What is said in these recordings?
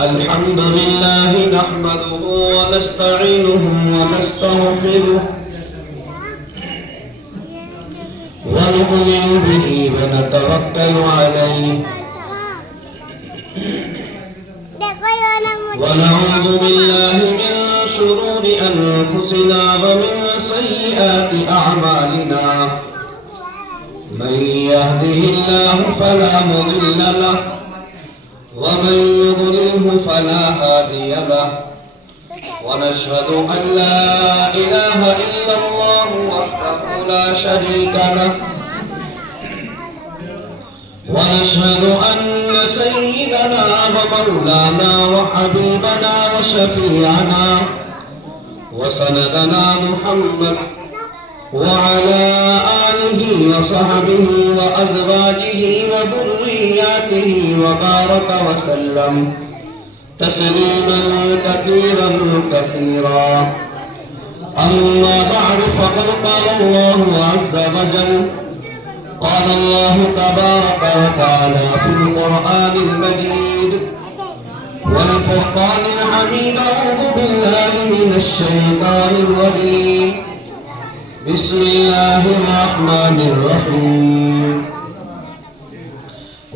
الحمد لله نحمده ونستعينه ونستغفره ونؤمن به ونتوكل عليه ونعوذ بالله من شرور أنفسنا ومن سيئات أعمالنا من يهده الله فلا مضل له ومن يضلله فلا هادي له ونشهد أن لا إله إلا الله وحده لا شريك له ونشهد أن سيدنا ومولانا وحبيبنا وشفيعنا وسندنا محمد وعلى آله وصحبه وأزواجه وذرياته وبارك وسلم تسليما كثيرا كثيرا. أما بعد فقد قال الله عز وجل قال الله تبارك وتعالى في القرآن المجيد والفرقان الحميد. أعوذ بالله من الشيطان الرجيم. بسم الله الرحمن الرحيم.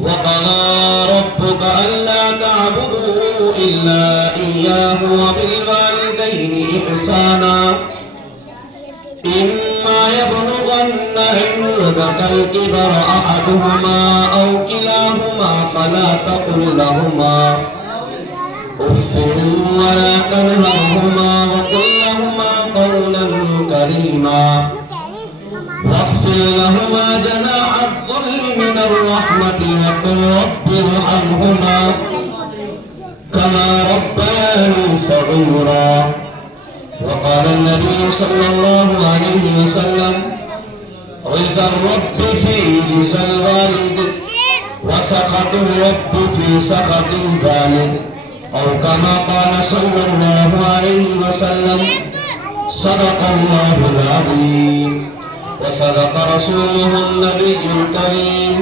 وقضى ربك ألا تعبدوا إلا إياه وبالوالدين إحسانا إما يبلغن عندك الكبر أحدهما أو كلاهما فلا تقل لهما أف ولا تنهرهما وقل لهما قولا كريما واخفض لهما جناح الذل من الرحمة وقل رب ارحمهما كما ربياني صغيرا. وقال النبي صلى الله عليه وسلم رضا الرب في رضا الوالد وسخط الرب في سخط الوالد أو كما قال صلى الله عليه وسلم صدق الله العظيم وصدق رسوله النبي الكريم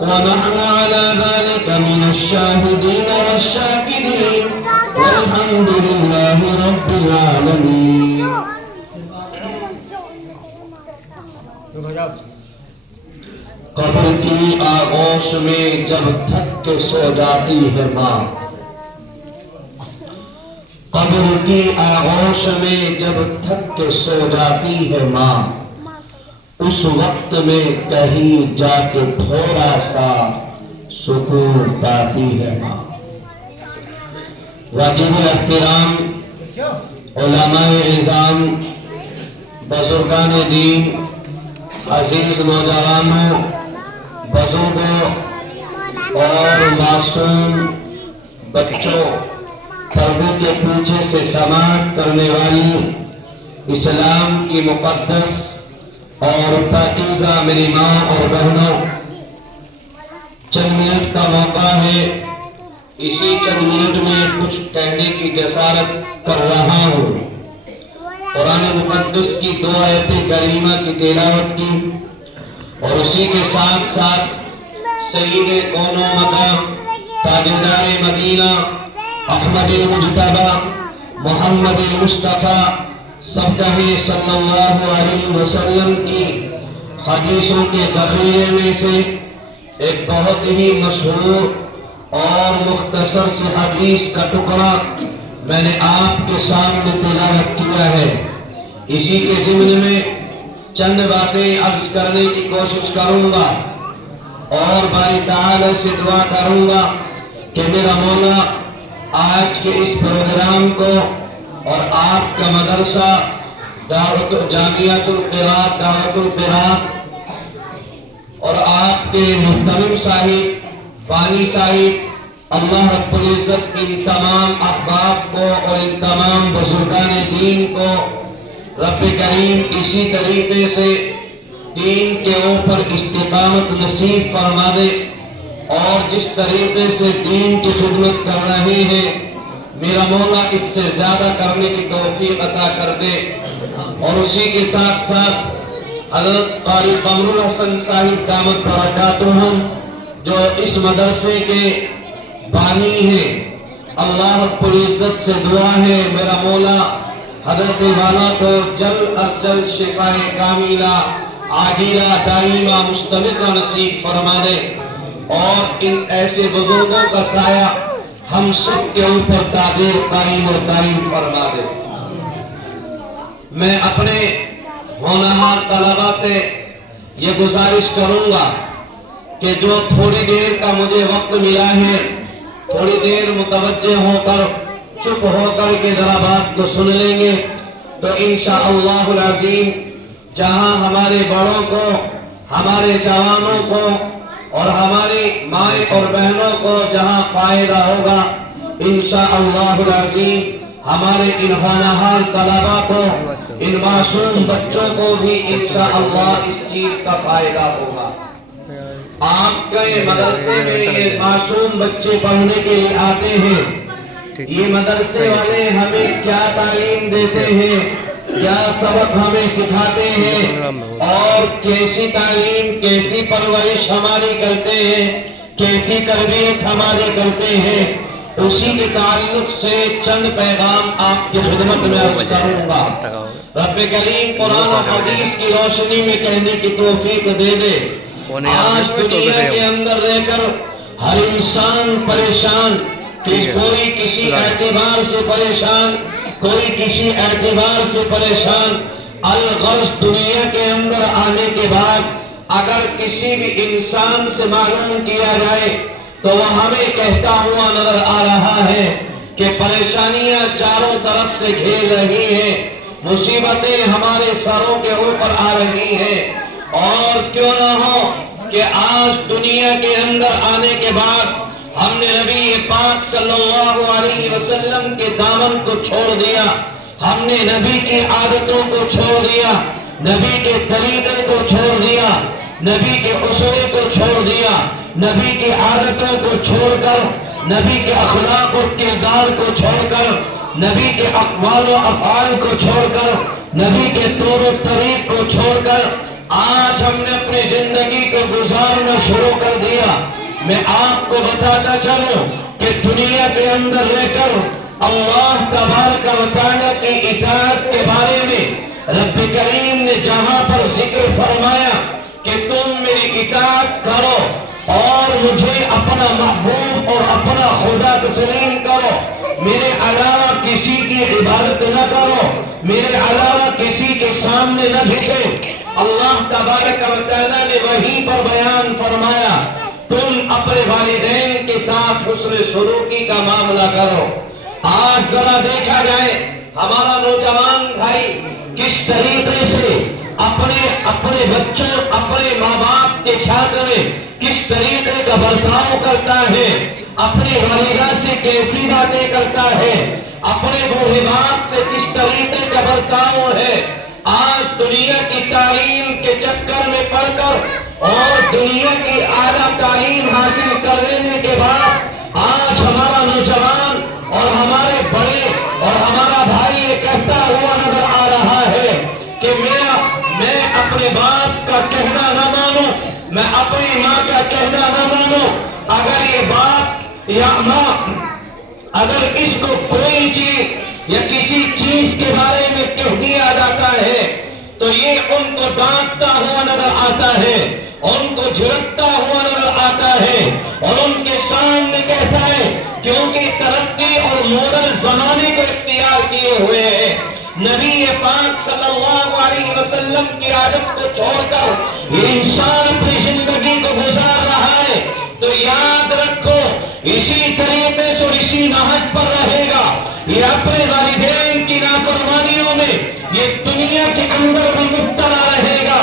ونحن على ذلك من الشاهدين والشاكرين والحمد لله رب العالمين. قبر کی آغوش میں جب تھک کے سو جاتی ہے ماں، قبر کی آغوش میں جب تھک کے سو جاتی ہے ماں، اس وقت میں کہیں جا کے تھوڑا سا سکون پاتی ہے ماں. واجب احترام علماء اعظام، بزرگان دین، عزیز نوجوانوں، بزرگوں اور معصوم بچوں، پردے کے پیچھے سے سماعت کرنے والی اسلام کی مقدس اور پاکیزہ میری ماں اور بہنوں، چند منٹ کا موقع ہے. اسی چند منٹ میں کچھ کہنے کی جسارت کر رہا ہوں. قرآن مقدس کی 2 آیت کریمہ کی تلاوت کی اور اسی کے ساتھ ساتھ سید کون و مقام تاجدار مدینہ احمد المجتبی محمد المصطفیٰ سب کہیں صلی اللہ علیہ وسلم کی حدیثوں کے ذخیرے میں سے ایک بہت ہی مشہور اور مختصر سے حدیث کا ٹکڑا میں نے آپ کے سامنے تلاوت کیا ہے. اسی کے ضمن میں چند باتیں عرض کرنے کی کوشش کروں گا اور باری تعالی سے دعا کروں گا کہ میرا مولا آج کے اس پروگرام کو اور آپ کا مدرسہ جامعۃ القراءۃ دعوت القراءۃ اور آپ کے محترم صاحب بانی صاحب اللہ رب العزت ان تمام احباب کو اور ان تمام بزرگان دین کو رب کریم اسی طریقے سے دین کے اوپر استقامت نصیب فرما دے اور جس طریقے سے دین کی خدمت کر رہے ہیں میرا مولا اس سے زیادہ کرنے کی توفیق عطا کر دے. اور اسی کے ساتھ ساتھ حضرت قاری قمر الحسن صاحب دامت برکاتہم جو اس مدرسے کے بانی ہیں، اللہ رب العزت سے دعا ہے میرا مولا حضرت والا کو جلد از جلد شفاء کاملہ عاجلہ دائمہ مستمرہ نصیب فرما دے، اور ان ایسے بزرگوں کا سایہ ہم سب کے اوپر دائر قائم و دائم فرما دے۔ میں اپنے ہونہار طلبہ سے یہ گزارش کروں گا کہ جو تھوڑی دیر کا مجھے وقت ملا ہے، تھوڑی دیر متوجہ ہو کر چپ ہو کر کے ذرا بات کو سن لیں گے تو انشاءاللہ العظیم جہاں ہمارے بڑوں کو، ہمارے جوانوں کو اور ہماری مائیں اور بہنوں کو جہاں فائدہ ہوگا، انشاءاللہ العظیم ہمارے ان ہونہار طلبہ کو، ان معصوم بچوں کو بھی انشاءاللہ اس چیز کا فائدہ ہوگا۔ آپ کے مدرسے میں یہ معصوم بچے پڑھنے کے لیے آتے ہیں، یہ مدرسے والے ہمیں کیا تعلیم دیتے ہیں، کیا سبق ہمیں سکھاتے ہیں، اور کیسی تعلیم، کیسی پرورش ہماری کرتے ہیں، کیسی تربیت ہماری کرتے ہیں، اسی کے تعلق سے چند پیغام آپ کی خدمت میں عرض کروں گا۔ رب کریم قرآن و حدیث کی روشنی میں کہنے کی توفیق دے دے۔ آج دنیا کے اندر رہ کر ہر انسان پریشان، کوئی کسی اعتبار سے پریشان، کوئی کسی اعتبار سے پریشان۔ الغرض دنیا کے اندر آنے کے بعد اگر کسی بھی انسان سے معلوم کیا جائے تو وہ ہمیں کہتا ہوا نظر آ رہا ہے کہ پریشانیاں چاروں طرف سے گھیر رہی ہیں، مصیبتیں ہمارے سروں کے اوپر آ رہی ہیں، اور کیوں نہ ہو کہ آج دنیا کے اندر آنے کے بعد ہم نے نبی پاک صلی اللہ علیہ وسلم کے دامن کو چھوڑ دیا، ہم نے نبی کی عادتوں کو چھوڑ دیا، نبی کے طریقے کو چھوڑ دیا، نبی کے اصول کو چھوڑ دیا، نبی کی عادتوں کو چھوڑ کر، نبی کے اخلاق و کردار کو چھوڑ کر، نبی کے اقوال و افعال کو چھوڑ کر، نبی کے طور و طریق کو چھوڑ کر آج ہم نے اپنی زندگی کو گزارنا شروع کر دیا۔ میں آپ کو بتاتا چلوں کہ دنیا کے اندر رہ کر اللہ تبارک و تعالیٰ کی اطاعت کے بارے میں رب کریم نے جہاں پر ذکر فرمایا کہ تم میری اطاعت کرو اور مجھے اپنا محبوب اور اپنا خدا تسلیم کرو، میرے علاوہ کسی کی عبادت نہ کرو، میرے علاوہ کسی کے سامنے نہ جھکے، اللہ تبارک و تعالیٰ نے وہیں پر بیان فرمایا تم اپنے والدین کے ساتھ حسن سلوکی کا معاملہ کرو۔ آج ذرا دیکھا جائے ہمارا نوجوان بھائی کس طریقے سے اپنے بچوں، اپنے ماں باپ کے ساتھ میں کس طریقے کا برتاؤ کرتا ہے، اپنی والدہ سے کیسی باتیں کرتا ہے، اپنے بوڑھے باپ سے کس طریقے کا برتاؤ ہے۔ آج دنیا کی تعلیم کے چکر میں پڑ کر اور دنیا کی اعلیٰ تعلیم حاصل کر لینے کے بعد آج ہمارا نوجوان اور ہمارے بڑے اور ہمارا بھائی یہ کہتا ہوا نظر آ رہا ہے کہ میں اپنے باپ کا کہنا نہ مانوں، میں اپنی ماں کا کہنا نہ مانوں، اگر یہ باپ یا ماں اگر اس کو کوئی چیز یا کسی چیز کے بارے میں کہہ دیا جاتا ہے تو یہ ان کو ڈانٹتا ہوا نظر آتا ہے، ان کو جھڑکتا ہوا نظر آتا ہے اور ان کے سامنے کہتا ہے کیونکہ ترقی اور ماڈرن زمانے کو اختیار کیے ہوئے ہیں، نبی پاک صلی اللہ علیہ وسلم کی عادت کو چھوڑ کر یہ انسان اپنی زندگی کو گزار رہا ہے، تو یاد رکھو اسی طریقے سے اور اسی نہج پر رہے گا، یہ اپنے والدین کی نافرمانیوں میں یہ دنیا کے اندر بھی مبتلا رہے گا،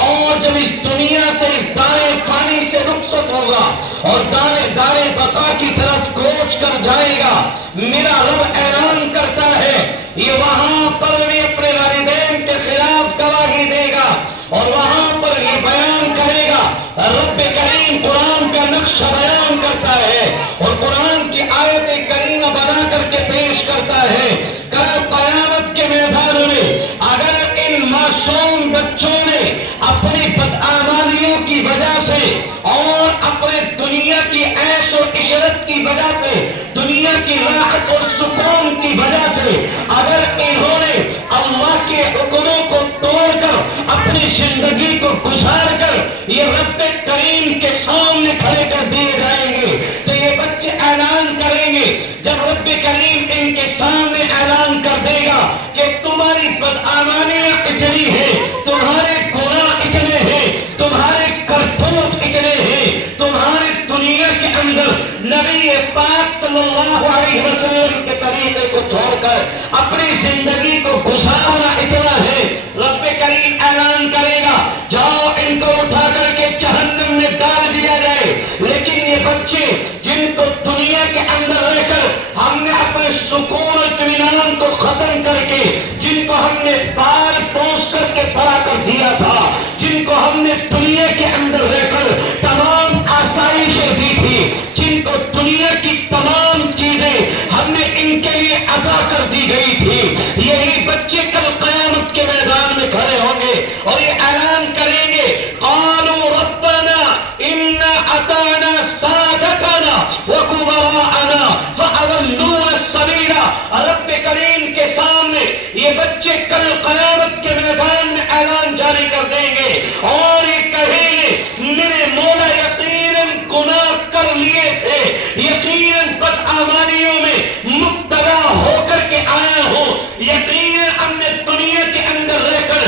اور جب اس دنیا سے اس دائیں فانی سے رخصت ہوگا اور دائیں بقا کی طرف کوچ کر جائے گا، میرا رب اعلان کرتا ہے یہ وہاں پر بھی اپنے والدین کے خلاف گواہی دے گا اور وہاں پر یہ بیان کرے گا۔ رب کریم قرآن کا نقشہ بیان کرتا ہے اور قرآن کی آیت کریمہ بنا کر کے پیش کرتا ہے، کل قیامت کے میدان میں اگر ان معصوم بچوں نے اپنی بدعمالیوں کی وجہ سے اور اپنے معیشت کی وجہ سے، دنیا کی راحت اور سکون کی وجہ سے اگر انہوں نے اللہ کے حکموں کو توڑ کر اپنی زندگی کو گزار کر یہ رب کریم کے سامنے کھڑے کر دیے جائیں گے تو یہ بچے اعلان کریں گے. جب رب کریم ان کے سامنے اعلان کر دے گا کہ تمہاری بدعمالیاں اتنی ہیں، تمہارے گناہ اتنے ہیں، تمہارے کرتوت اتنے ہیں، تمہارے دنیا کے اندر نبی پاک صلی اللہ علیہ وسلم کے طریقے کو چھوڑ کر اپنی زندگی کو گزارنا اتنا ہے، رب کریم اعلان کرے گا جاؤ ان کو اٹھا کر کے جہنم میں ڈال دیا جائے. لیکن یہ بچے جن کو دنیا کے اندر رہ کر ہم نے اپنے سکون و اطمینان کو ختم کر کے، جن کو ہم نے پال پوس کر کے بڑا کر دیا تھا، جن کو ہم نے دنیا کے اندر رہ کر تمام آسائشیں دی تھی، جن کو دنیا کی تمام چیزیں ہم نے ان کے لیے عطا کر دی گئی تھی، یہی بچے کل قیامت کے میدان میں کھڑے ہوں گے اور یہ اعلان کریں گے قالوا ربنا انا اطعنا سادتنا وكبراءنا فاضلونا السبيل. رب کریم کے سامنے یہ بچے کل قیامت کے میدان میں اعلان جاری کر دیں گے اور یہ کہیں گے میرے مولا یقیناً گناہ کر لیے تھے، یقیناً بدعمالیوں میں مبتلا ہو کر کے آیا ہوں، یقیناً ہم نے دنیا کے اندر رہ کر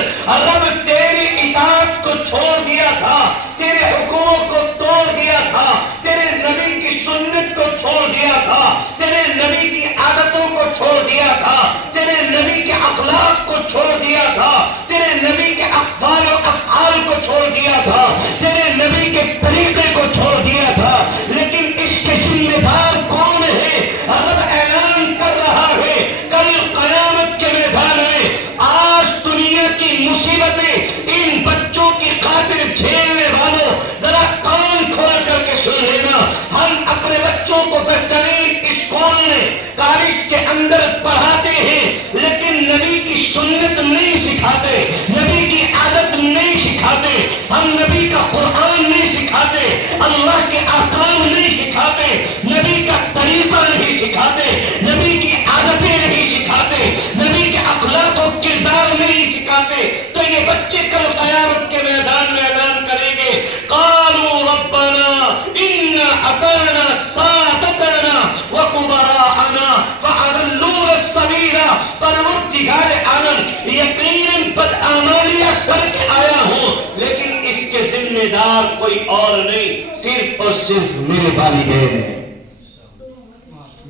رب تیری اطاعت کو چھوڑ دیا تھا، تیرے حکموں کو توڑ دیا تھا، تیرے نبی کی سنت کو چھوڑ دیا تھا، تیرے نبی کی عادتوں کو چھوڑ دیا تھا، تیرے نبی کے اخلاق کو چھوڑ دیا تھا، تیرے نبی کے اقوال و افعال کو چھوڑ دیا تھا، تیرے نبی کے طریقے کو چھوڑ دیا تھا. لیکن اس کے ذمہ دار کون ہے؟ رب اعلان کر رہا ہے کل قیامت کے میدان میں آج دنیا کی مصیبتیں ان بچوں کی خاطر جھیلنے والوں ذرا کان کھول کر کے سن لینا. ہم اپنے بچوں کو بہترین اسکول میں کالج کے اندر پڑھاتے ہیں لیکن نبی کی سنت نہیں سکھاتے، نبی کی عادت نہیں سکھاتے، ہم نبی کا قرآن نہیں سکھاتے، اللہ کے احکام نہیں سکھاتے، نبی کا طریقہ نہیں سکھاتے، نبی کی عادتیں نہیں سکھاتے، نبی کے اخلاق و کردار نہیں سکھاتے تو یہ بچے کل قیامت کے میدان میں اعلان کریں گے قالوا ربنا انا اطعنا سادتنا وكبراءنا فاضلونا السبيل. پروردگار عالم یقیناً بدعمالیاں کر کے آیا ہوں لیکن اس کے ذمہ دار کوئی اور نہیں، صرف اور صرف میرے والدین ہیں.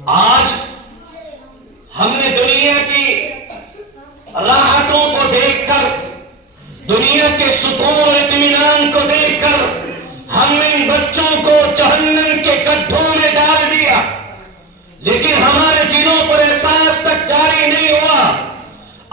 آج ہم نے دنیا کی راحتوں کو دیکھ کر، دنیا کے سکون اور اطمینان کو دیکھ کر ہم نے ان بچوں کو جہنم کے گڈھوں میں ڈال دیا لیکن ہمارے دلوں پر احساس تک جاری نہیں ہوا.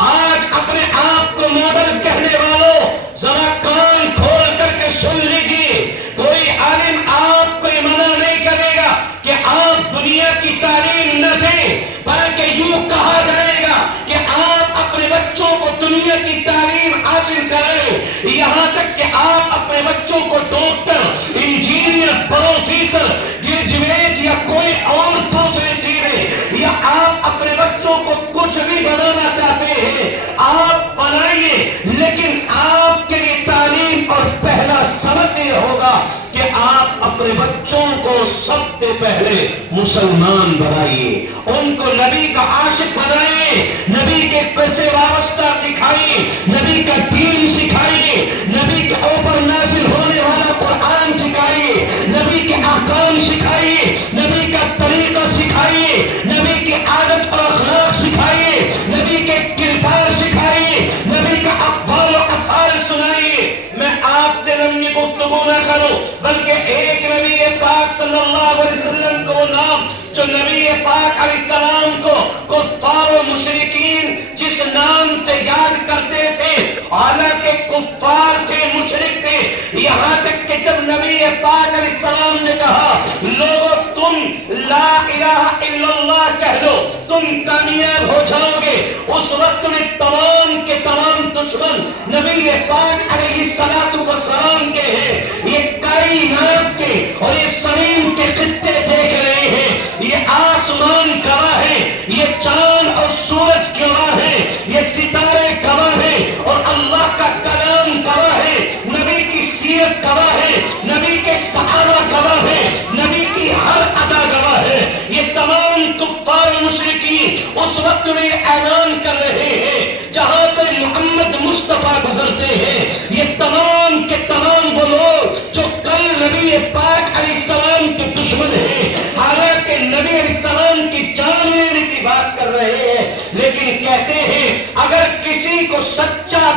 آج اپنے آپ کو ماڈل کہنے والوں ذرا کان کھول کر کے سن لیجیے، کوئی عالم آپ کو منع نہیں کرے گا کہ آپ دنیا کی تعلیم نہ دیں، بلکہ یوں کہا جائے گا کہ آپ اپنے بچوں کو دنیا کی تعلیم حاصل کریں، یہاں تک کہ آپ اپنے بچوں کو ڈاکٹر، انجینئر، پروفیسر، گریجویٹ یا کوئی اور دوسری چیزیں، یا آپ اپنے بچوں کو کچھ بھی بنانا چاہتے ہیں آپ بنائیے، لیکن آپ کے لیے تعلیم اور پہلا سبق یہ ہوگا کہ آپ اپنے بچوں کو سب سے پہلے مسلمان بنائیے، ان کو نبی کا عاشق بنائیے، نبی کے پیسے وابستہ سکھائیے، نبی کا دین سکھائیے، نبی کے اوپر نازل ہونے والا قرآن سکھائیے، نبی کے احکام سکھائیے، نبی کا طریقہ سکھائیے، نبی کی عادت اور اخلاق سکھائیے، نبی کے کردار سکھائیے، نبی کا اقوال و افعال سنائیے. میں آپ سے لمبی گفتگو نہ کروں بلکہ ایک نبی پاک صلی اللہ علیہ وسلم کو نام جو نبی پاک علیہ السلام کو کفار و مشرکین جس نام سے یاد کرتے تھے، حالانکہ کفار تھے، مشرک تھے، یہاں تک کہ جب نبی پاک علیہ السلام نے کہا لوگوں تم لا الہ الا اللہ کہہ دو تم کامیاب ہو جاؤ گے، اس وقت میں تمام کے تمام دشمن نبی پاک علیہ السلام کے ہیں، یہ کائنات کے اور یہ زمین کے خطے دیکھ رہے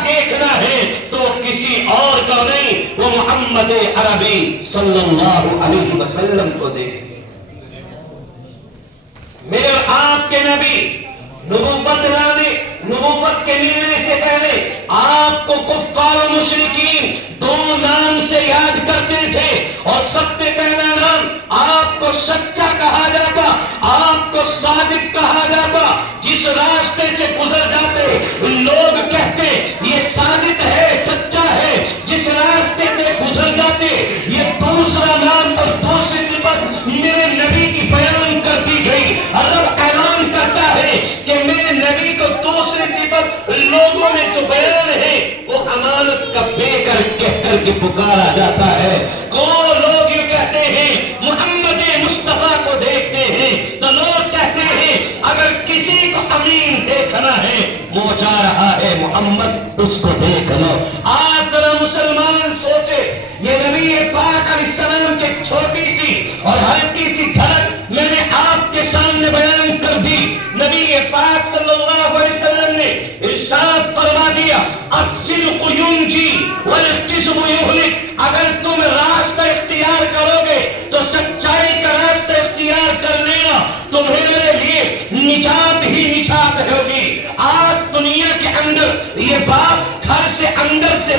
دیکھنا ہے تو کسی اور کا نہیں، وہ محمد عربی صلی اللہ علیہ وسلم کو دیکھیں۔ میرے آپ کے نبی نبوت کے ملنے سے پہلے آپ کو کفار و مشرکین دو نام سے یاد کرتے تھے، اور سب سے پہلا نام آپ کو سچا کہا جاتا، آپ کو صادق کہا جاتا۔ جس راستے سے گزر جاتے لوگ کہتے یہ صادق ہے، سچا ہے۔ جس راستے پہ گزر جاتے یہ دوسرا نام اور دوسری صفت میرے نبی کی بیان کر دی گئی۔ رب اعلان کرتا ہے کہ میرے نبی کو دوسری صفت لوگوں میں جو بیان ہے وہ امانت کا بیکر کہہ کر کے پکارا جاتا ہے۔ کو لوگ یہ کہتے ہیں محمد مصطفیٰ کو دیکھتے ہیں تو لوگ کہتے ہیں اگر کسی کو امین دیکھنا ہے وہ جا رہا ہے محمد، اس کو دیکھ لو۔ آج ذرا مسلمان سوچے، یہ نبی پاک علیہ السلام کی چھوٹی سی اور ہلکی سی جھلک میں نے آپ کے سامنے بیان کر دی۔ نبی پاک صلی اللہ علیہ وسلم نے ارشاد فرما دیا الصدق ینجی والکذب یہلک۔ اگر تم راستہ اختیار کرو گے تو سچائی کا راستہ اختیار کر لینا، تمہارے لیے نجات ہی نجات ہوگی۔ آج دنیا کے اندر یہ باپ گھر سے اندر سے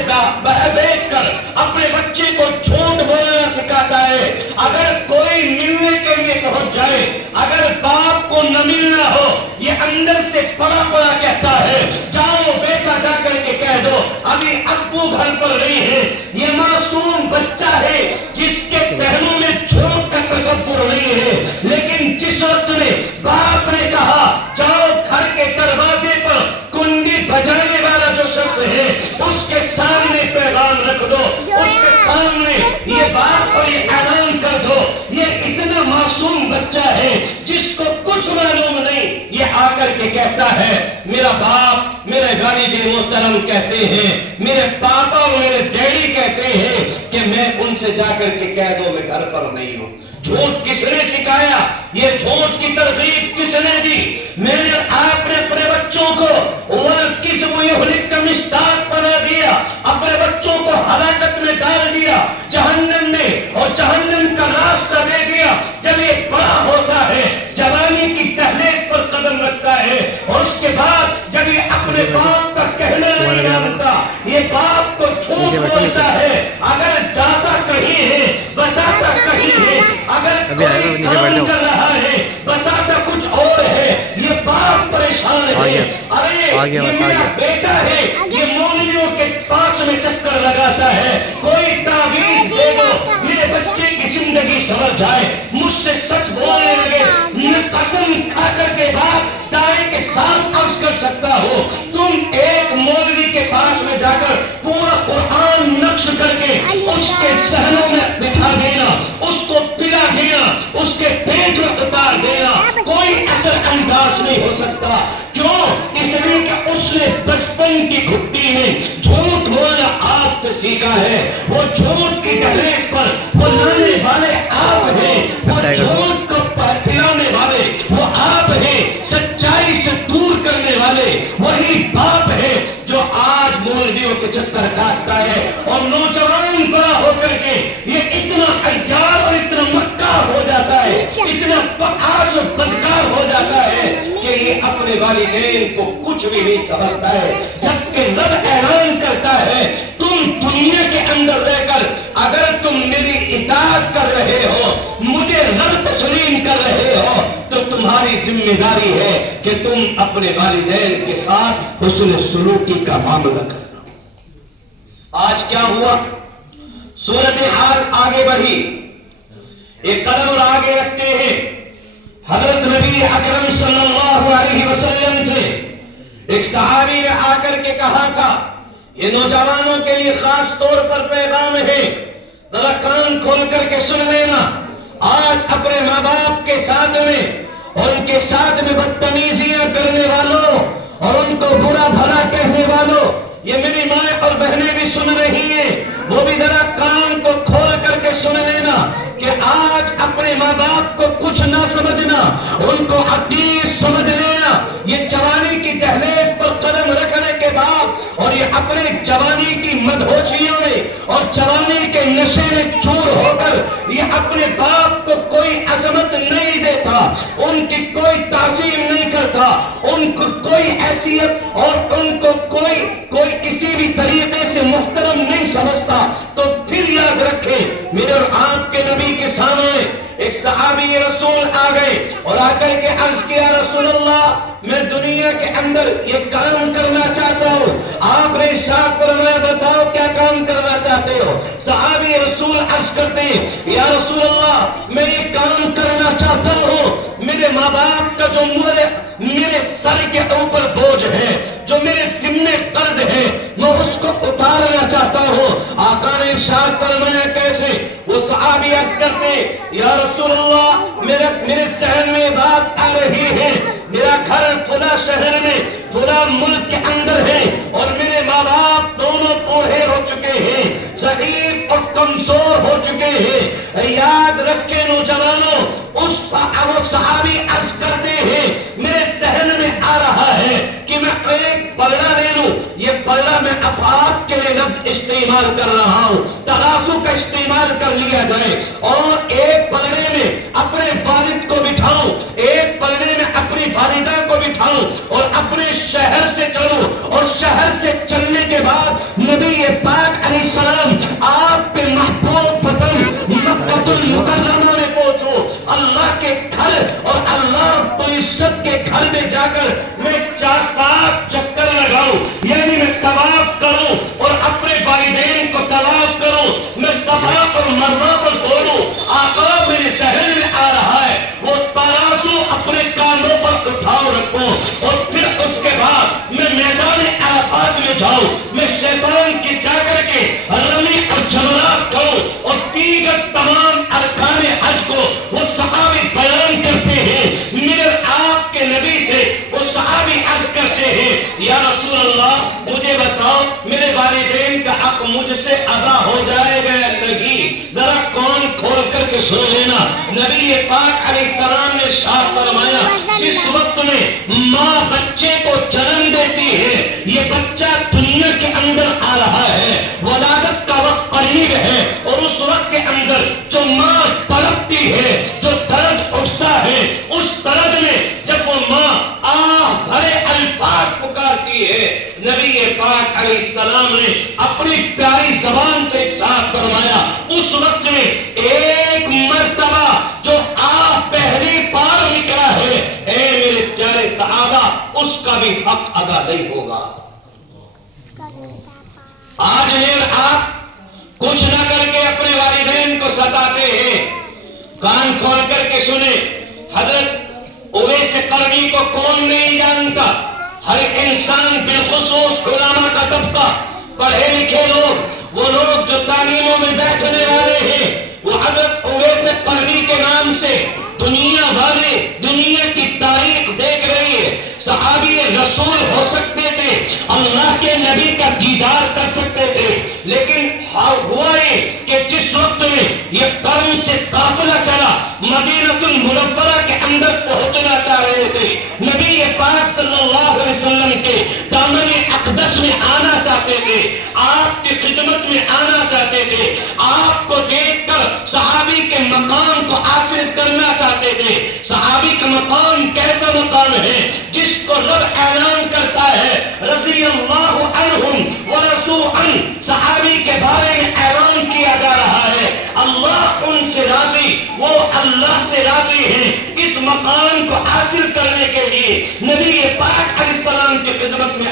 بیٹھ کر اپنے بچے کو جھوٹ بولنا سکھاتا ہے۔ اگر کوئی ملنے کے لیے پہنچ جائے، اگر باپ کو نہ ملنا ہو، یہ اندر سے پڑا پڑا کہتا ہے جاؤ بیٹا جا کر کے کہہ دو ابھی ابو گھر پر نہیں ہے۔ یہ معصوم بچہ ہے جس کے ذہنوں میں جھوٹ کا تصور نہیں ہے، لیکن جس وقت میں باپ نے کہا جاؤ گھر کے دروازے پر کنڈی بجانے والا جو شخص ہے اس کے سامنے پیغام رکھ دو، اس کے سامنے یہ بات اور یہ اعلان کر دو۔ یہ اتنا معصوم بچہ ہے جس کو کچھ معلوم نہیں، یہ آ کر کے کہتا ہے میرا باپ، میرے والد محترم کہتے ہیں، میرے پاپا اور میرے ڈیڈی کہتے ہیں کہ میں ان سے جا کر کے کہہ دو میں گھر پر نہیں ہوں۔ جھوٹ کس نے سکھایا؟ یہ جھوٹ کی ترغیب کس نے دی؟ میرے آپ نے اپنے بچوں کو والکذب یہلک کا مصداق بنا دیا، اپنے بچوں کو ہلاکت میں ڈال دیا، جہنم میں، اور جہنم کا راستہ دے دیا۔ جب یہ بڑا ہوتا ہے، جوانی کی دہلیز پر قدم رکھتا ہے، اور اس کے بعد جب یہ اپنے باپ کا کہنا نہیں مانتا، یہ باپ کو جھوٹ بولتا ہے، اگر جاتا کہیں ہے بتاتا کہیں ہے، اگر کوئی کام کر رہا ہے بتاتا کچھ اور ہے، یہ باپ پریشان ہے۔ ارے یہ میرا بیٹا ہے، یہ مولویوں کے پاس میں چکر لگاتا ہے، کوئی تعویذ دے دو میرے بچے کی زندگی سنور جائے۔ مجھ سے سچ بولنے لگے، میں قسم کھا کر کے بعد دائیں کے ساتھ عرض کر سکتا ہو، تم ایک مولوی کے پاس میں جا کر پورا قرآن نقش کر کے اس کے ذہنوں میں بٹھا دینا، اس کو پلا دینا، اس کے پیٹ میں اتار دینا، کوئی اثر انداز نہیں ہو سکتا۔ کیوں؟ اس لیے کہ اس نے بچپن کی گھٹی میں جھوٹ بولنا آپ سے سیکھا ہے۔ وہ جھوٹ کی دہلیز پر وہ لانے والے آپ ہیں، وہ جھوٹ کو پلانے والے وہ آپ ہیں، سچائی سے دور کرنے والے وہی باپ ہے جو آج مولویوں کے چکر کاٹتا ہے، اور نوجوان بڑا ہو کر کے یہ اتنا عیار اور اتنا مکار ہو جاتا ہے، اتنا فحاش اور بدکار ہو جاتا ہے کہ یہ اپنے والدین کو کچھ بھی نہیں سمجھتا ہے۔ جبکہ رب اعلان کرتا ہے تم دنیا کے اندر رہ کر اگر تم میری اطاعت کر رہے ہو، مجھے رب تسلیم کر رہے ہو، تو تمہاری ذمہ داری ہے کہ تم اپنے والدین کے ساتھ حسن سلوکی کا معاملہ کرنا۔ آج کیا ہوا؟ صورتحال آگے بڑھی، ایک قدم اور آگے رکھتے ہیں۔ حضرت نبی اکرم صلی اللہ علیہ وسلم سے ایک صحابی نے آ کر کے کہا تھا، یہ نوجوانوں کے لیے خاص طور پر پیغام ہے، ذرا کان کھول کر کے سن لینا۔ آج اپنے ماں باپ کے ساتھ میں اور ان کے ساتھ میں بدتمیزیاں کرنے والوں اور ان کو برا بھلا کہنے والوں، یہ میری ماں اور بہنیں بھی سن رہی ہیں، وہ بھی ذرا کان کو کھول کر کے سن لینا کہ آج اپنے ماں باپ کو کچھ نہ سمجھنا، ان کو حقیر سمجھ لینا۔ یہ جوانی کی دہلیز پر قدم رکھنے کے بعد اور یہ اپنے جوانی کی مدہوشیوں میں اور جوانی کے نشے میں چور ہو کر یہ اپنے باپ کو کوئی عظمت نہیں دیتا، ان کی کوئی تعظیم نہیں کرتا، ان کو کوئی حیثیت اور ان کو کوئی کسی بھی طریقے سے محترم نہیں سمجھتا، تو پھر یاد رکھیں میرے اور آپ کے نبی کے سامنے ایک صحابی رسول آ گئے اور آ کر کے عرض کیا رسول اللہ میں دنیا کے اندر یہ کام کرنا چاہتا ہوں، آپ نے ارشاد فرمایا بتاؤ کیا کام کرنا چاہتے ہو؟ صحابی رسول عرض کرتے ہیں یا رسول اللہ میں یہ کام کرنا چاہتا ہوں، میرے ماں باپ کا جو میرے سر کے اوپر بوجھ ہے، جو میرے ذمہ قرض ہے، میں اس کو اتارنا چاہتا ہوں۔ آقا نے ارشاد فرمایا کیسے؟ وہ صحابی عرض کرتے یا رسول اللہ میرے ذہن میں بات آ رہی ہے، میرا گھر فلاں شہر میں فلاں ملک کے اندر ہے اور میرے ماں باپ دونوں بوڑھے ہو چکے ہیں، ضعیف اور کمزور ہو چکے ہیں۔ یاد رکھے نوجوانوں، وہ صحابی عرض کرتے ہیں میرے ذہن میں آ رہا ہے کہ میں ایک پلڑا لے لوں، یہ پلڑا میں آپ کے لیے لفظ استعمال کر رہا ہوں، ترازو کا استعمال کر لیا جائے اور ایک پلڑے میں اپنے والد کو بٹھاؤں، ایک پلڑے میں اپنی والدہ کو بٹھاؤں اور اپنے شہر سے چلوں، اور شہر سے چلنے کے بعد نبی پاک علیہ السلام آپ کے محبوب وطن مکہ المکرمہ میں پہنچوں، اللہ کے گھر اور اللہ رب العزت کے گھر میں جا کر میں 7 چکر لگاؤں، یعنی میں طواف کروں اور اپنے والدین کو طواف کروں، میں صفا اور مروہ پر دوڑوں۔ آقا میرے ذہن میں آ رہا ہے وہ ترازو اپنے کاندھوں پر اٹھاؤ رکھوں اور پھر اس کے بعد میں میدان عرفات میں جاؤں، میں شیطان کی جا کر کے رمی اور جمرات کروں اور دیگر تمام ارکان حج کو وہ صحابی بیان کرتے ہیں۔ میرے آپ کے نبی سے وہ صحابی عرض کرتے ہیں یا رسول اللہ مجھے بتاؤ میرے والدین کا حق مجھ سے ادا ہو جائے گا یا نہیں؟ ذرا کون کھول کر کے سن لینا۔ نبی پاک علیہ السلام نے ارشاد فرمایا جس وقت میں ماں بچے کو جنم دیتی ہے، یہ بچہ دنیا کے اندر آ رہا ہے، ولادت کا وقت قریب ہے، اور اس وقت کے اندر جو ماں تڑپتی ہے، جو درد اٹھتا ہے، اس درد میں جب وہ ماں آہ بھرے الفاظ پکارتی ہے، نبی پاک علیہ السلام نے اپنی پیاری زبان سے ارشاد فرمایا اس وقت میں ایک مرتبہ جو آہ پہلی بار نکلا ہے، اے میرے پیارے صحابہ اس کا بھی حق ادا نہیں ہوگا۔ آج میرے آپ کچھ نہ کر کے اپنے والدین کو ستاتے ہیں، کان کھول کر کے سنیں، حضرت اویس قرنی کو کون نہیں جانتا؟ ہر انسان بالخصوص علماء کا طبقہ، پڑھے لکھے لوگ، وہ لوگ جو تعلیموں میں بیٹھنے والے ہیں، وہ حضرت اویس قرنی کے نام سے دنیا والے دنیا کی تاریخ دیکھ رہی ہے۔ صحابی رسول ہو سکتے تھے، اللہ کے نبی کا دیدار کر سکتے تھے، لیکن ہوا یہ کہ جس وقت میں یہ قرن سے قافلہ چلا مدینہ المنورہ کے اندر پہنچنا چاہ رہے تھے، نبی پاک صلی اللہ علیہ وسلم کے دامن اقدس میں آنا چاہتے تھے، آپ کی خدمت میں آنا چاہتے تھے، آپ کو دیکھ کر صحابی کے مقام کو حاصل کرنا چاہتے تھے۔ صحابی کا مقام کیسا مقام ہے جس کو رب اعلان کرتا ہے رضی اللہ عنہم ورضوا عنہ، صحابی کے بارے میں اعلان کیا جا رہا ہے اللہ ان سے راضی، وہ اللہ سے راضی ہیں۔ اس مقام کو حاصل کرنے کے لیے نبی پاک علیہ السلام کی خدمت میں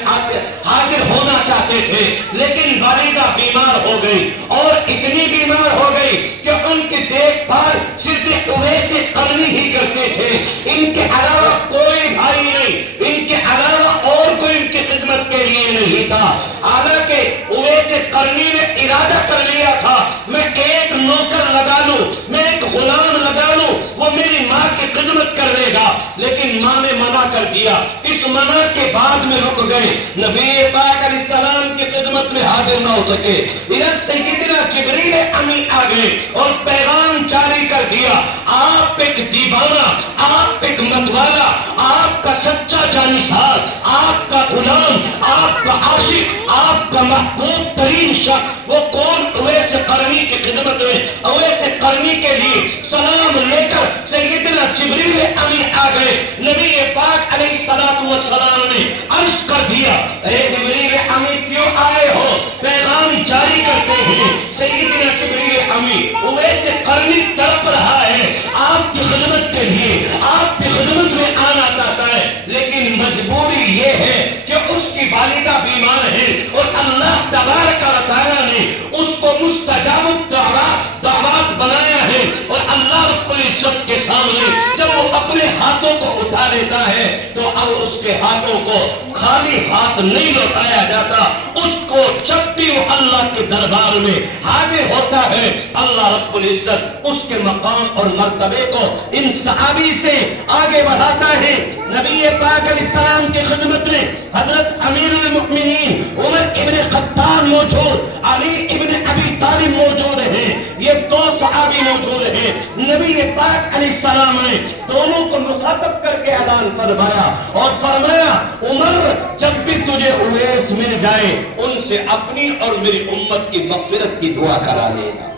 حاضر ہونا چاہتے تھے، لیکن والدہ بیمار ہو گئی اور اتنی بیمار ہو گئی کہ ان کی دیکھ بھال صرف اویس قرنی ہی کرتے تھے، ان کے علاوہ کوئی بھائی نہیں، ان کے علاوہ اور کوئی ان کی خدمت کے لیے نہیں تھا۔ حالانکہ اویس قرنی نے ارادہ کر لیا تھا میں ایک نوکر لگا لوں، میں ایک غلام لگا لوں، وہ میری ماں کی خدمت کر لے گا، لیکن ماں نے منع کر دیا. اس منع کے بعد میں رک گئے, نبی پاک علیہ السلام کی خدمت میں حاضر نہ ہو سکے. ادھر سیدنا جبریل امین آ گئے اور پیغام جاری کر دیا, آپ ایک دیوانہ, آپ ایک متوالا, آپ کا سچا جانشار, آپ کا غلام, آپ کا عاشق, آپ کا محبوب ترین شخص وہ کون؟ اویس قرنی کی خدمت میں اویس قرنی کے لیے سلام لے کر سیدنا جبریل امین آ گئے. نبی پاک علیہ السلام نے عرض کر دیا, اے جبریل امین کیوں آئے ہو؟ پیغام جاری کرتے ہیں. سیدنا جبریل امین اویس قرنی تڑپ رہا ہے آپ کی خدمت کے لیے, آپ کی خدمت میں آنا چاہتا ہے, لیکن مجبوری یہ ہے کہ اس کی والدہ بیمار ہے اور اللہ تبارک و تعالی نے اس کو مستجاب الدعوات بنایا ہے. اور اللہ رب العزت کے سامنے جب وہ اپنے ہاتھوں کو اٹھا لیتا ہے تو اب اس کے ہاتھوں کو خالی ہاتھ نہیں لوٹایا جاتا. اس کو جب بھی وہ اللہ کے دربار میں حاضر ہوتا ہے, اللہ رب العزت اس کے مقام اور مرتبے کو ان صحابی سے آگے بڑھاتا ہے. نبی پاک علیہ السلام کی خدمت میں حضرت امیر المؤمنین عمر ابن خطاب موجود, علی ابن ابی طالب موجود ہیں, یہ دو صحابی موجود ہیں. نبی پاک علیہ السلام نے دونوں کو مخاطب کر کے اعلان فرمایا اور فرمایا, عمر جب بھی تجھے اویس مل جائے ان سے اپنی اور میری امت کی مغفرت کی دعا کرا لینا.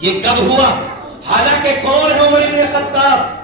یہ کب ہوا؟ حالانکہ کون ہے عمر ابن خطاب؟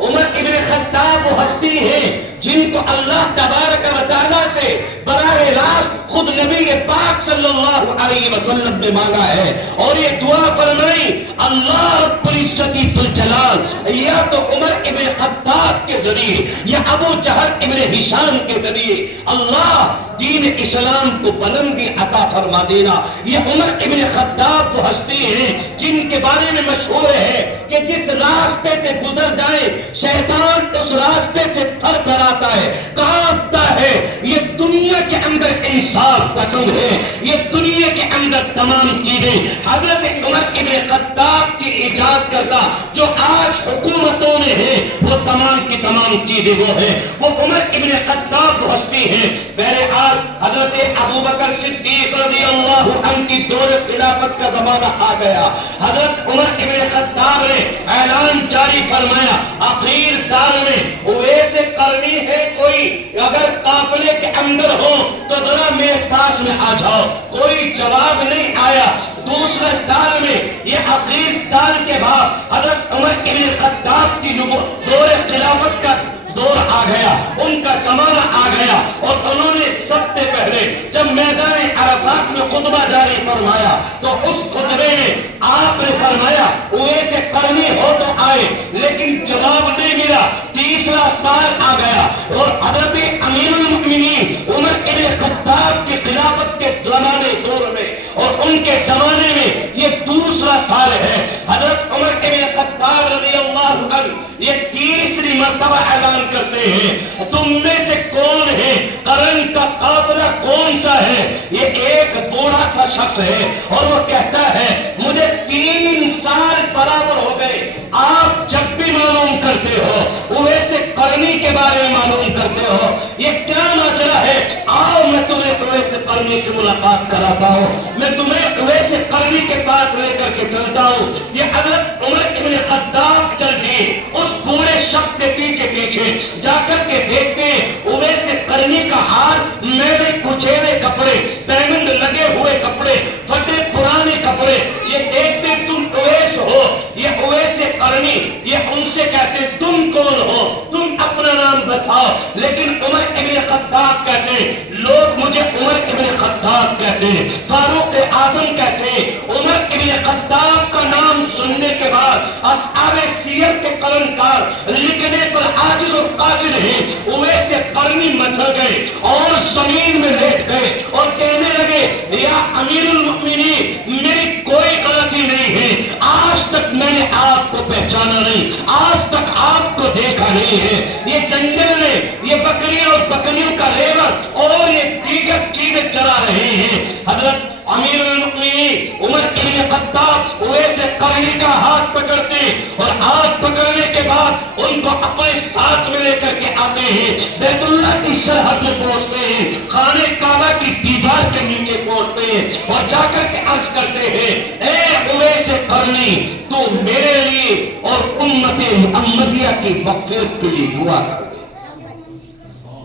عمر ابن خطاب وہ ہستی ہیں جن کو اللہ تبارک و تعالیٰ سے براہ راست خود نبی پاک صلی اللہ علیہ وسلم نے مانگا ہے اور یہ دعا فرمائی, اللہ رب العزت ذوالجلال یا تو عمر ابن خطاب کے ذریعے یا ابو جہل ابن ہشام کے ذریعے اللہ دین اسلام کو بلندی عطا فرما دینا. یہ عمر ابن خطاب وہ ہستی ہیں جن کے بارے میں مشہور ہے کہ جس راستے سے گزر جائے شیطان اس راستے سے تھر تھر آتا ہے, کانپتا ہے. یہ دنیا کے اندر انصاف پسند ہے, یہ دنیا کے اندر تمام چیزیں حضرت عمر ابن خطاب کی ایجاد کرتا جو آج حکومتوں میں ہے وہ تمام کی تمام چیزیں وہ ہیں, وہ عمر ابن خطاب وہ ہستی ہیں. بہرحال حضرت ابوبکر صدیق رضی اللہ عنہ کی دور خلافت کا زمانہ آ گیا. حضرت عمر ابن خطاب نے اعلان جاری فرمایا, اخیر سال میں اویس قرنی ہے کوئی اگر قافلے کے اندر ہو تو ذرا میرے پاس میں آ جاؤ. کوئی جواب نہیں آیا. دوسرے سال میں یہ اخیر سال کے بعد حضرت عمر ابن خطاب کی دور خلافت کا دور آ گیا, ان کا زمانہ آ گیا اور انہوں نے سب سے پہلے جب میدان عرفات میں خطبہ جاری فرمایا تو اس خطبے میں آپ نے فرمایا اویس قرنی ہو تو آئے, لیکن جواب نہیں ملا. تیسرا سال آ گیا اور حضرت امیر المؤمنین عمر ابن خطاب کی خلافت کے زمانے دور میں اور ان کے زمانے میں یہ دوسرا سال ہے. حضرت عمر ابن خطاب رضی اللہ عنہ یہ تیسری مرتبہ اعلان کرتے ہیں, تم میں سے کون ہے, قرن کا قافلہ کون سا ہے؟ یہ ایک بوڑھا سا شخص ہے اور وہ کہتا ہے مجھے 3 سال برابر ہو گئے, آپ جب بھی معلوم کرتے ہو اویس قرنی کے بارے میں معلوم کرتے ہو, یہ کیا ماجرا ہے؟ آؤ میں تمہیں اویس قرنی سے ملاقات کراتا ہوں, میں تمہیں اویس قرنی کے پاس لے کر کے چلتا ہوں. یہ حضرت عمر ابن خطاب چل دیے اس بوڑھے شخص کے پیچھے پیچھے جا کر کے دیکھتے ہیں اویس قرنی کا ہاتھ میلے کچیلے کپڑے, پیمند لگے ہوئے کپڑے, پھٹے پرانے کپڑے. یہ دیکھتے تم اویس ہو, یہ اویس قرنی. یہ ان سے کہتے تم کون ہو, تم اپنا نام بتاؤ. لیکن عمر ابن خطاب کہتے ہیں لوگ مجھے عمر ابن خطاب کہتے ہیں, فاروق اعظم کہتے ہیں. عمر ابن خطاب کا نام سننے کے بعد اصحاب سیرت کے قلمکار لکھنے پر عاجز و قاصر ہیں. اویس قرنی مچل گئے اور زمین میں لیٹ گئے اور کہنے لگے یا امیر المؤمنین میری کوئی غلطی نہیں ہے, آج تک میں نے آپ کو پہچانا نہیں, آج تک آپ کو دیکھا نہیں ہے. یہ جنگل میں یہ بکریاں اور بکریوں کا ریوڑ اور یہ دیگر چیزیں چلا رہے ہیں. حضرت امیر المؤمنین عمر ابن خطاب اویس قرنی کا ہاتھ پکڑتے اور ہاتھ پکڑنے کے بعد ان کو اپنے ساتھ میں لے کر کے آتے ہیں، بیت اللہ کی سرحد میں پہنچتے ہیں، خانہ کعبہ کی دیوار کے نیچے پہنچتے ہیں اور جا کر کے عرض کرتے ہیں، اے اویس قرنی، تو میرے لیے اور امت محمدیہ کی مغفرت کے لیے دعا کر۔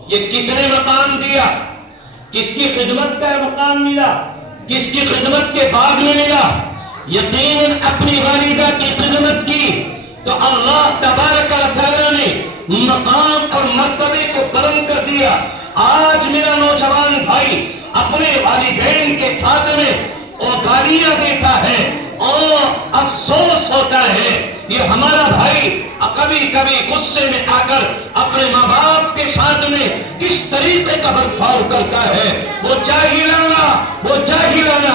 یہ کس نے مقام دیا؟ کس کی خدمت کا مقام ملا؟ کس کی خدمت کے بعد میں ملا؟ یقیناً اپنی والدہ کی خدمت کی تو اللہ تبارک و تعالی نے مقام اور مرتبے کو بلند کر دیا۔ آج میرا نوجوان بھائی اپنے والدین کے ساتھ میں اور گالیاں دیتا ہے اور افسوس ہوتا ہے، یہ ہمارا بھائی کبھی کبھی غصے میں آ کر اپنے ماں باپ کے ساتھ میں کس طریقے کا برتاؤ کرتا ہے، وہ جاہلانہ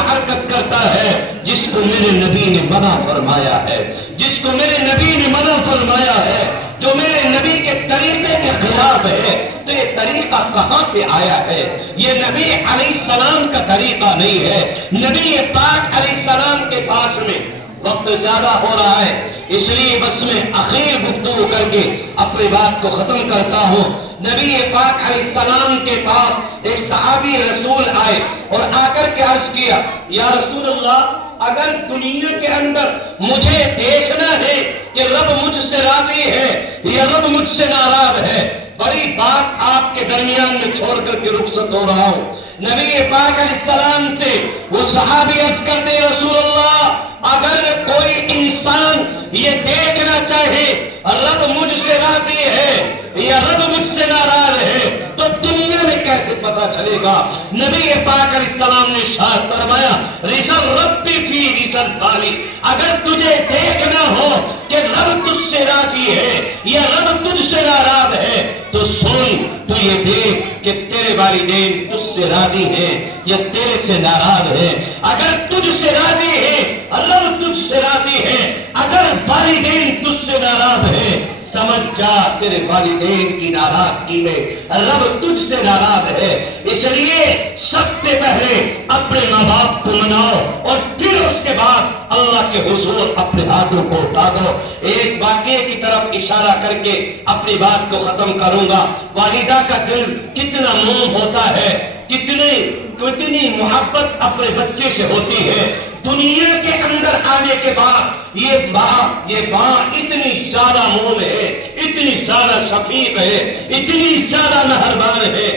حرکت کرتا ہے، جس کو میرے نبی نے منع فرمایا ہے، جس کو میرے نبی نے منع فرمایا ہے، جو میرے نبی کے طریقے کے خلاف ہے۔ تو یہ طریقہ کہاں سے آیا ہے؟ یہ نبی علیہ السلام کا طریقہ نہیں ہے۔ نبی پاک علیہ السلام کے پاس میں وقت زیادہ ہو رہا ہے، اس لیے بس میں اخیر گفتگو کر کے اپنی بات کو ختم کرتا ہوں۔ نبی پاک علیہ السلام کے پاس ایک صحابی رسول آئے اور آ کر کے عرض کیا، یا رسول اللہ، اگر دنیا کے اندر مجھے دیکھنا ہے کہ رب مجھ سے راضی ہے یا رب مجھ سے ناراض ہے، بڑی بات آپ کے درمیان میں چھوڑ کر کے رخصت ہو رہا ہوں۔ نبی پاک علیہ السلام سے وہ صحابی عرض کرتے، رسول اللہ، اگر کوئی انسان یہ دیکھنا چاہے رب مجھ سے راضی ہے یا رب مجھ سے ناراض ہے تو دنیا میں کیسے پتا چلے گا؟ نبی پاک علیہ السلام نے ارشاد فرمایا، رسل ربی فی رسل خالی، اگر تجھے دیکھنا ہو کہ رب تجھ سے راضی ہے یا رب تجھ سے ناراض ہے تو سن، تو یہ دیکھ کہ تیرے والدین تجھ سے راضی ہیں یا تیرے سے ناراض ہیں۔ اگر تجھ سے راضی ہے رب تجھ سے راضی ہے، اگر والدین تجھ سے ناراض ہے سمجھ جا تیرے والدین کی ناراضگی میں رب تجھ سے ناراض ہے۔ اس لیے سب سے پہلے اپنے ماں باپ کو مناؤ اور پھر اس کے بعد اللہ کے حضور اپنے ہاتھوں کو اٹھا دو۔ ایک واقعے کی طرف اشارہ کر کے اپنی بات کو ختم کروں گا۔ والدہ کا دل کتنا موم ہوتا ہے، کتنی محبت اپنے بچے سے ہوتی ہے۔ دنیا کے اندر آنے کے بعد یہ ماں اتنی زیادہ موم ہے، اتنی زیادہ شفیق ہے، اتنی زیادہ مہربان ہے۔